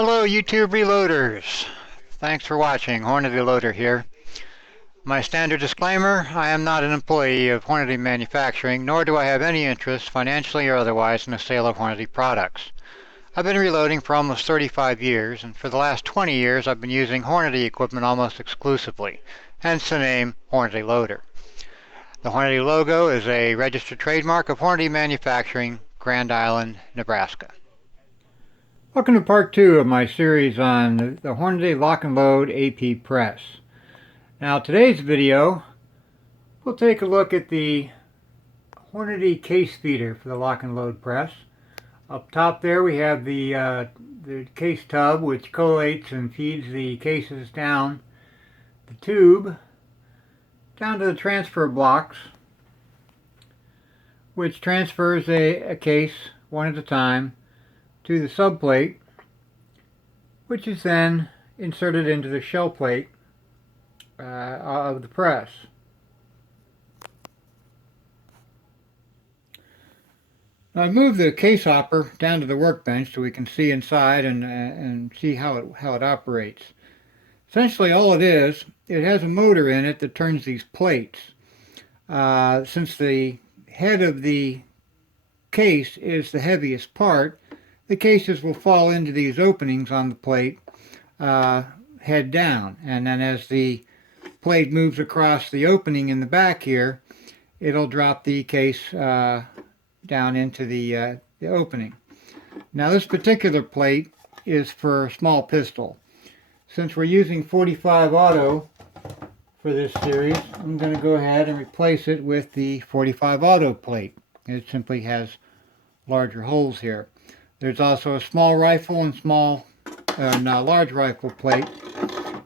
Hello YouTube reloaders. Thanks for watching. Hornady Loader here. My standard disclaimer, I am not an employee of Hornady Manufacturing, nor do I have any interest, financially or otherwise, in the sale of Hornady products. I've been reloading for almost 35 years, and for the last 20 years I've been using Hornady equipment almost exclusively, hence the name Hornady Loader. The Hornady logo is a registered trademark of Hornady Manufacturing, Grand Island, Nebraska. Welcome to part 2 of my series on the Hornady Lock and Load AP Press. Now today's video, we'll take a look at the Hornady case feeder for the Lock and Load press. Up top there we have the case tub, which collates and feeds the cases down the tube, down to the transfer blocks, which transfers a case one at a time to the subplate, which is then inserted into the shell plate of the press. Now I've moved the case hopper down to the workbench so we can see inside and see how it operates. Essentially all it is, it has a motor in it that turns these plates. Since the head of the case is the heaviest part, the cases will fall into these openings on the plate head down, and then as the plate moves across the opening in the back here, it'll drop the case down into the opening. Now this particular plate is for small pistol. Since we're using 45 auto for this series, I'm going to go ahead and replace it with the 45 auto plate. It simply has larger holes here. There's also a small rifle and large rifle plate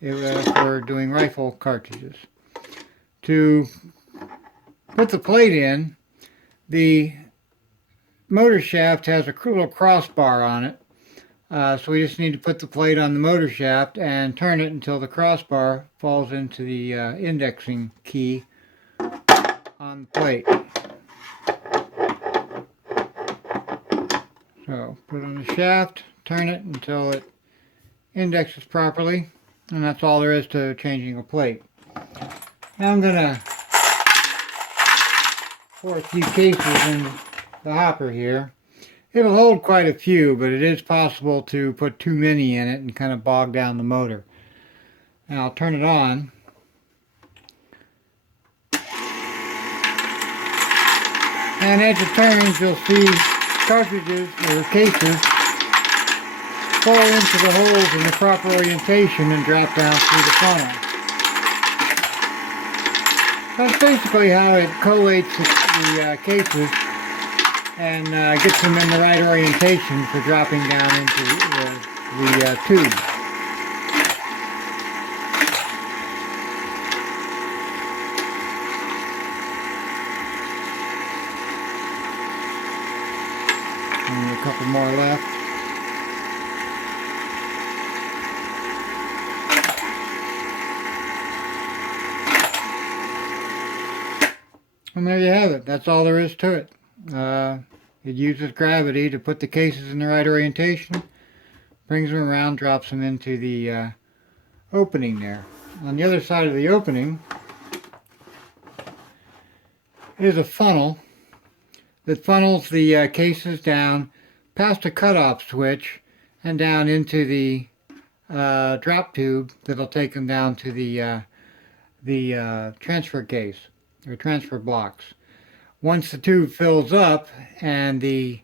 for doing rifle cartridges. To put the plate in, the motor shaft has a little crossbar on it, so we just need to put the plate on the motor shaft and turn it until the crossbar falls into the indexing key on the plate. So put it on the shaft, turn it until it indexes properly, and that's all there is to changing a plate. Now I'm going to pour a few cases in the hopper here. It'll hold quite a few, but it is possible to put too many in it and kind of bog down the motor. Now I'll turn it on. And as it turns, you'll see cartridges or cases fall into the holes in the proper orientation and drop down through the funnel. That's basically how it collates the cases and gets them in the right orientation for dropping down into the tube. And a couple more left. And there you have it. That's all there is to it. It uses gravity to put the cases in the right orientation, brings them around, drops them into the opening there. On the other side of the opening is a funnel that funnels the cases down past a cutoff switch and down into the drop tube that'll take them down to the transfer case or transfer blocks. Once the tube fills up and the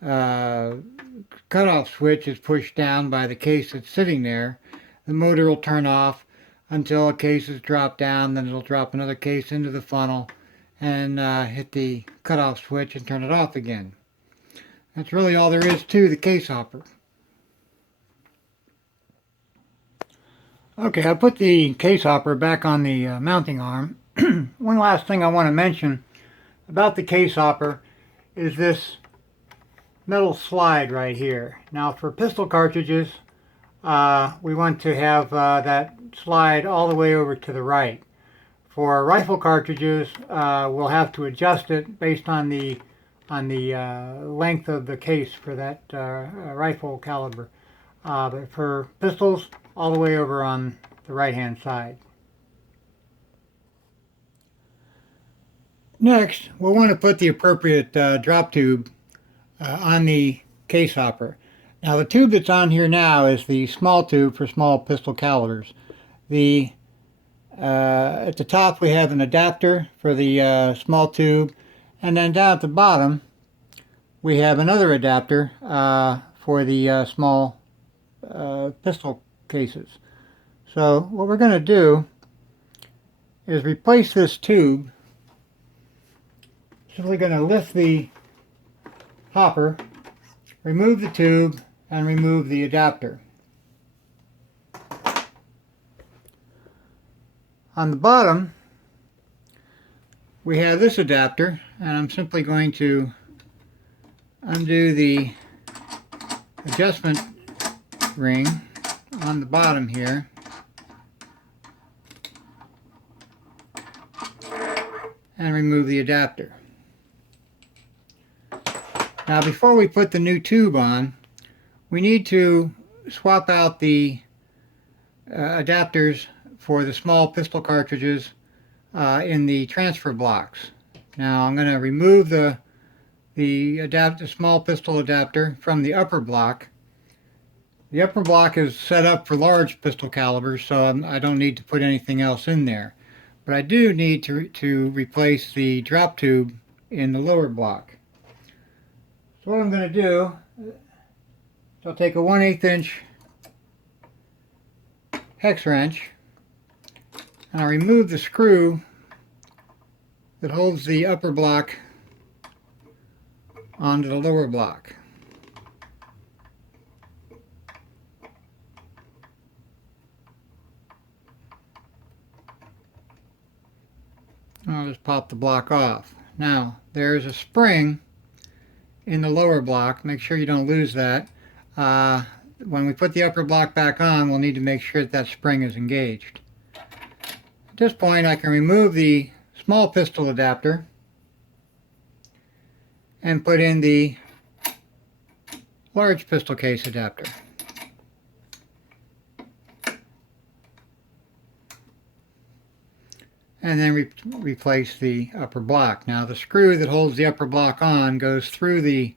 cutoff switch is pushed down by the case that's sitting there, the motor will turn off until a case is dropped down, then it'll drop another case into the funnel and hit the cutoff switch and turn it off again. That's really all there is to the case hopper. Okay, I put the case hopper back on the mounting arm. One last thing I want to mention about the case hopper is this metal slide right here. Now for pistol cartridges, we want to have that slide all the way over to the right. For rifle cartridges, we'll have to adjust it based on the length of the case for that rifle caliber. but for pistols, all the way over on the right hand side. Next, we'll want to put the appropriate drop tube on the case hopper. Now the tube that's on here now is the small tube for small pistol calibers. At the top we have an adapter for the small tube, and then down at the bottom we have another adapter for the small pistol cases. So what we're going to do is replace this tube. Simply going to lift the hopper, remove the tube, and remove the adapter. On the bottom we have this adapter, and I'm simply going to undo the adjustment ring on the bottom here, and remove the adapter. Now before we put the new tube on, we need to swap out the adapters for the small pistol cartridges in the transfer blocks. Now I'm going to remove the small pistol adapter from the upper block. The upper block is set up for large pistol calibers, so I don't need to put anything else in there. But I do need to replace the drop tube in the lower block. So what I'm going to do is I'll take a 1/8 inch hex wrench, and I'll remove the screw that holds the upper block onto the lower block. I'll just pop the block off. Now there's a spring in the lower block. Make sure you don't lose that. When we put the upper block back on, we'll need to make sure that that spring is engaged. At this point I can remove the small pistol adapter and put in the large pistol case adapter. And then replace the upper block. Now the screw that holds the upper block on goes through the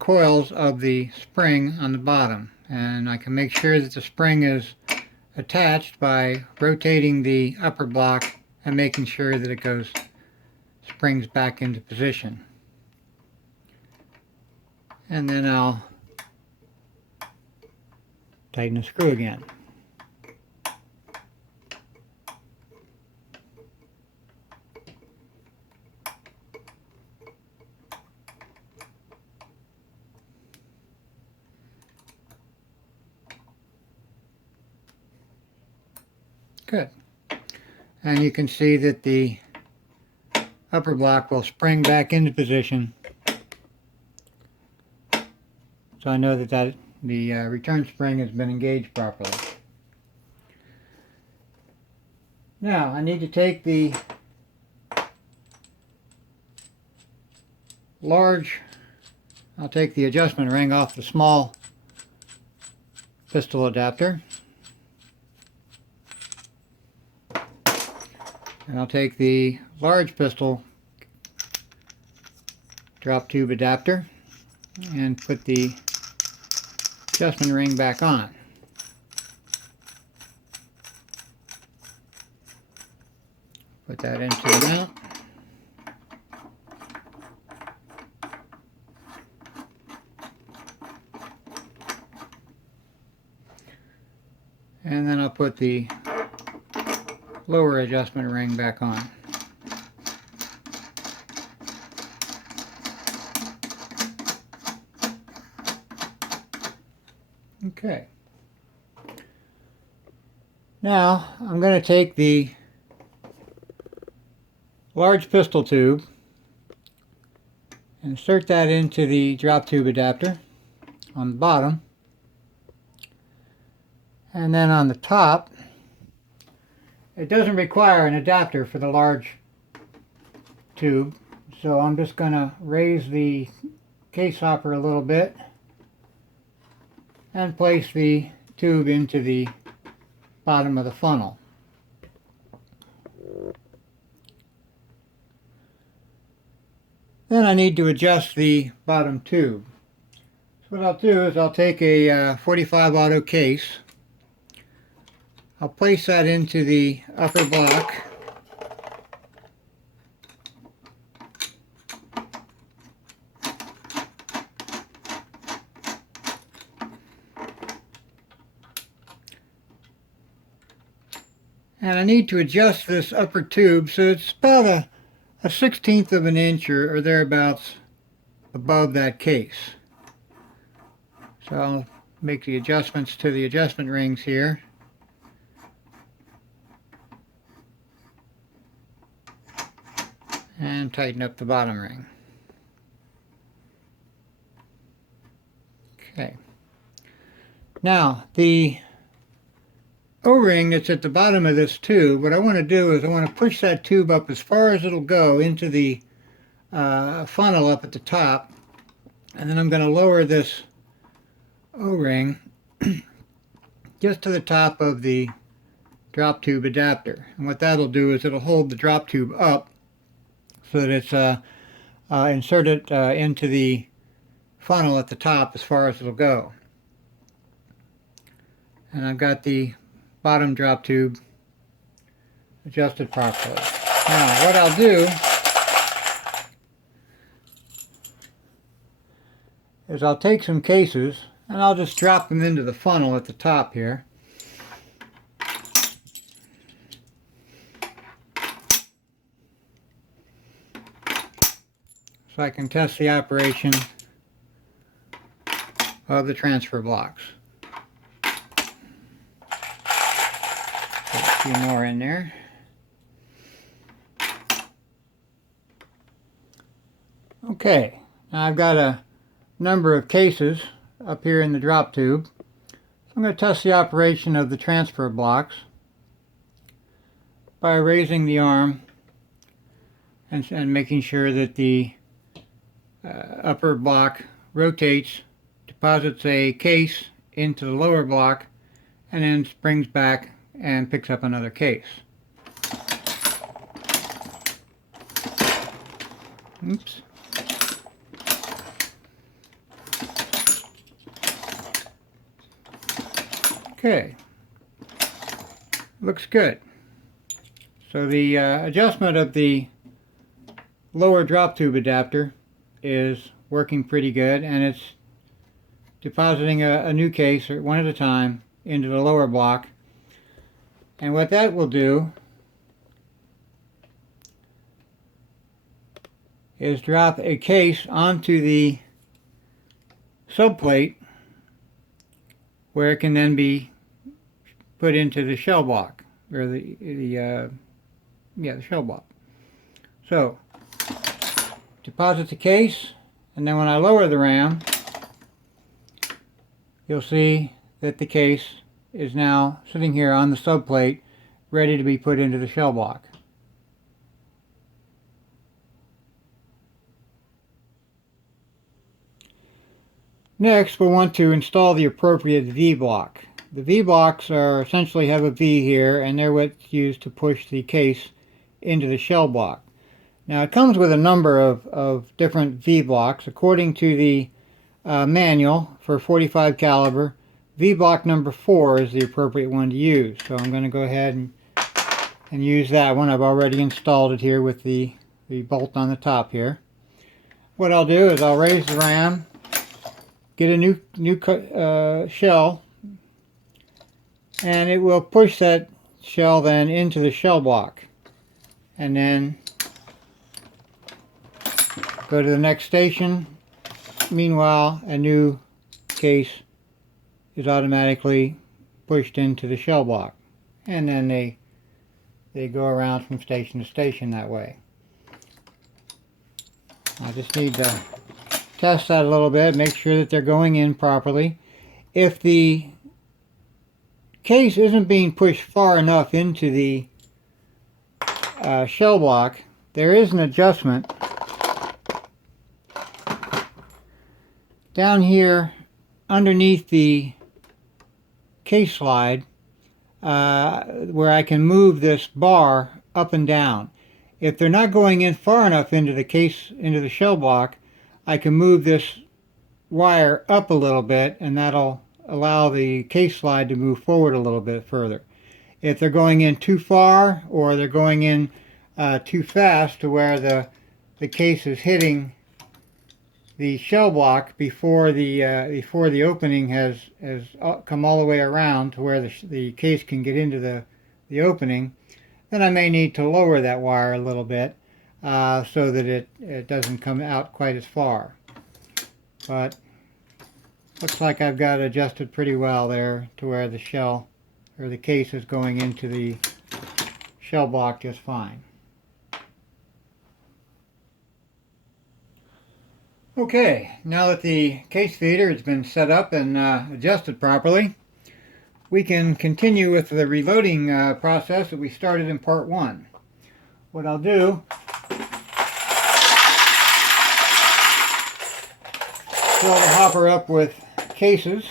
coils of the spring on the bottom, and I can make sure that the spring is attached by rotating the upper block and making sure that it springs back into position. And then I'll tighten the screw again. Good. And you can see that the upper block will spring back into position. So I know that the return spring has been engaged properly. Now I need to take the I'll take the adjustment ring off the small pistol adapter. And I'll take the large pistol drop tube adapter and put the adjustment ring back on. Put that into the mount. And then I'll put the lower adjustment ring back on. Okay. Now I'm going to take the large pistol tube, insert that into the drop tube adapter on the bottom, and then on the top. It doesn't require an adapter for the large tube, so I'm just going to raise the case hopper a little bit and place the tube into the bottom of the funnel. Then I need to adjust the bottom tube. So what I'll do is I'll take a 45 auto case. I'll place that into the upper block. And I need to adjust this upper tube so it's about a 1/16 of an inch or thereabouts above that case. So I'll make the adjustments to the adjustment rings here. And tighten up the bottom ring. Okay. Now the O-ring that's at the bottom of this tube, what I want to do is I want to push that tube up as far as it'll go into the funnel up at the top, and then I'm going to lower this O-ring just to the top of the drop tube adapter. And what that'll do is it'll hold the drop tube up so that it's inserted into the funnel at the top as far as it'll go. And I've got the bottom drop tube adjusted properly. Now what I'll do is I'll take some cases and I'll just drop them into the funnel at the top here. So I can test the operation of the transfer blocks. Put a few more in there. Okay, now I've got a number of cases up here in the drop tube. So I'm going to test the operation of the transfer blocks by raising the arm and making sure that the upper block rotates, deposits a case into the lower block, and then springs back and picks up another case. Oops. Okay, looks good. So the adjustment of the lower drop tube adapter is working pretty good, and it's depositing a new case one at a time into the lower block. And what that will do is drop a case onto the subplate where it can then be put into the shell block, or the shell block. So deposit the case, and then when I lower the ram, you'll see that the case is now sitting here on the subplate, ready to be put into the shell block. Next, we'll want to install the appropriate V-block. The V-blocks essentially have a V here, and they're what's used to push the case into the shell block. Now it comes with a number of different V-blocks. According to the manual for 45 caliber, V-block number 4 is the appropriate one to use. So I'm going to go ahead and use that one. I've already installed it here with the bolt on the top here. What I'll do is I'll raise the ram, get a new shell, and it will push that shell then into the shell block, and then go to the next station. Meanwhile, a new case is automatically pushed into the shell block, and then they go around from station to station that way. I just need to test that a little bit, make sure that they're going in properly. If the case isn't being pushed far enough into the shell block, there is an adjustment down here underneath the case slide where I can move this bar up and down. If they're not going in far enough into the case, into the shell block, I can move this wire up a little bit, and that'll allow the case slide to move forward a little bit further. If they're going in too far, or they're going in too fast to where the case is hitting the shell block before the opening has come all the way around to where the case can get into the opening, then I may need to lower that wire a little bit so that it doesn't come out quite as far. But looks like I've got it adjusted pretty well there to where the shell or the case is going into the shell block just fine. Okay, now that the case feeder has been set up and adjusted properly, we can continue with the reloading process that we started in part 1. What I'll do, fill the hopper up with cases,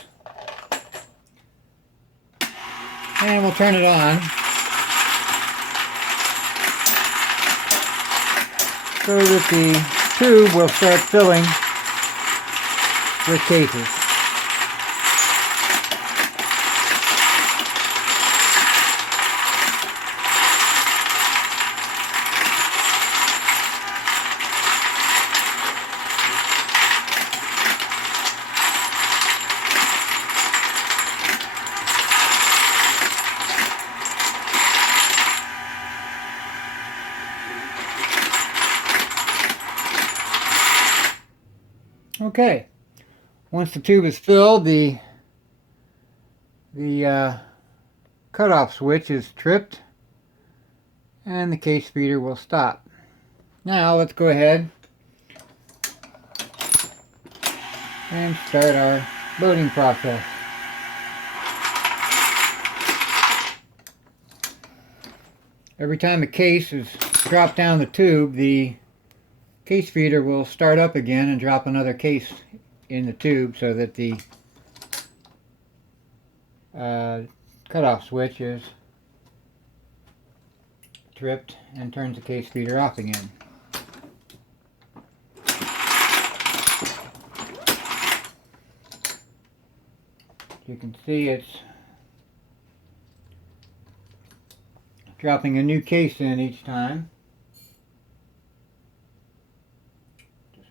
and we'll turn it on so that the tube will start filling with cases. Okay, once the tube is filled, the cutoff switch is tripped and the case feeder will stop. Now let's go ahead and start our loading process. Every time the case is dropped down the tube, the case feeder will start up again and drop another case in the tube so that the cutoff switch is tripped and turns the case feeder off again. You can see it's dropping a new case in each time.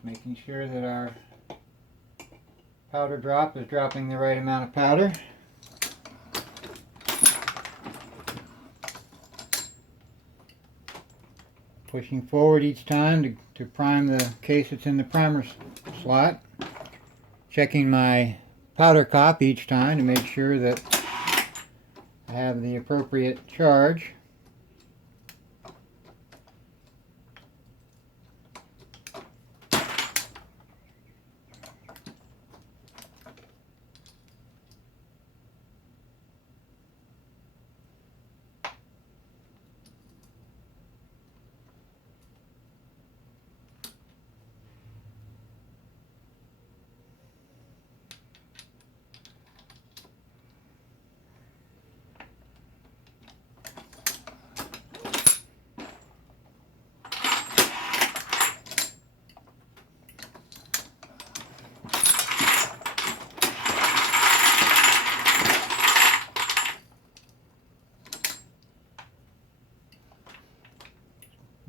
Making sure that our powder drop is dropping the right amount of powder. Pushing forward each time to prime the case that's in the primer slot. Checking my powder cup each time to make sure that I have the appropriate charge.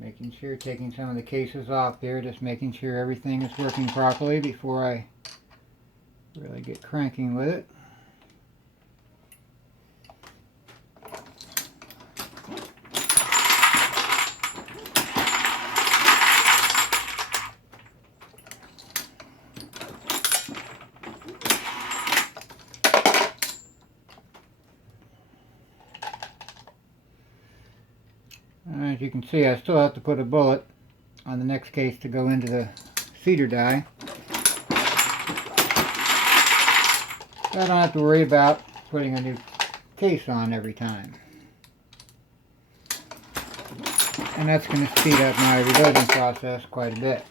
Making sure, taking some of the cases off there, just making sure everything is working properly before I really get cranking with it. As you can see, I still have to put a bullet on the next case to go into the cedar die. I don't have to worry about putting a new case on every time. And that's going to speed up my reloading process quite a bit.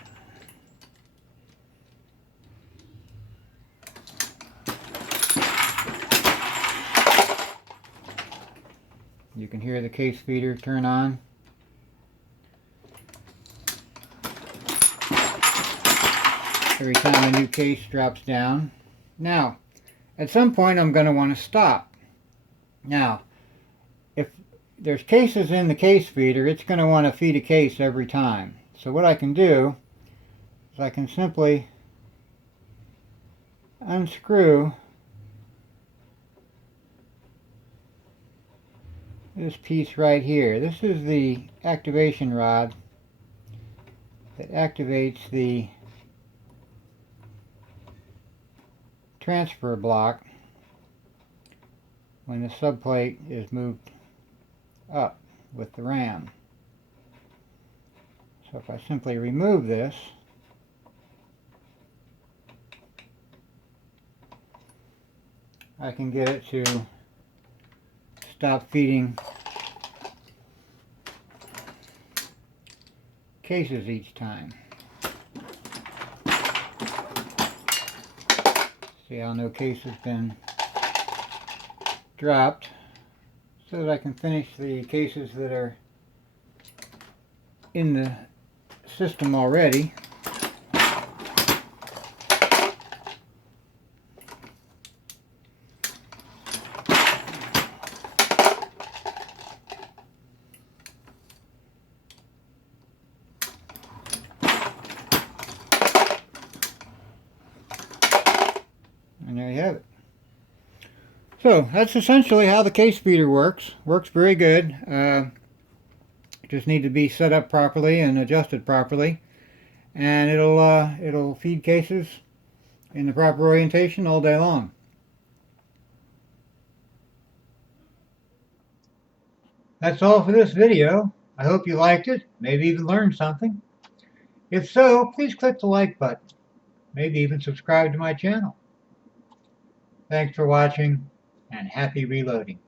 You can hear the case feeder turn on. Every time a new case drops down. Now, at some point I'm going to want to stop. Now, if there's cases in the case feeder, it's going to want to feed a case every time. So what I can do is I can simply unscrew this piece right here. This is the activation rod that activates the transfer block when the subplate is moved up with the RAM. So if I simply remove this, I can get it to stop feeding cases each time. See how no case has been dropped, so that I can finish the cases that are in the system already. And there you have it. So that's essentially how the case feeder works. Works very good. Just need to be set up properly and adjusted properly, and it'll feed cases in the proper orientation all day long. That's all for this video. I hope you liked it, maybe even learned something. If so, please click the like button. Maybe even subscribe to my channel. Thanks for watching, and happy reloading.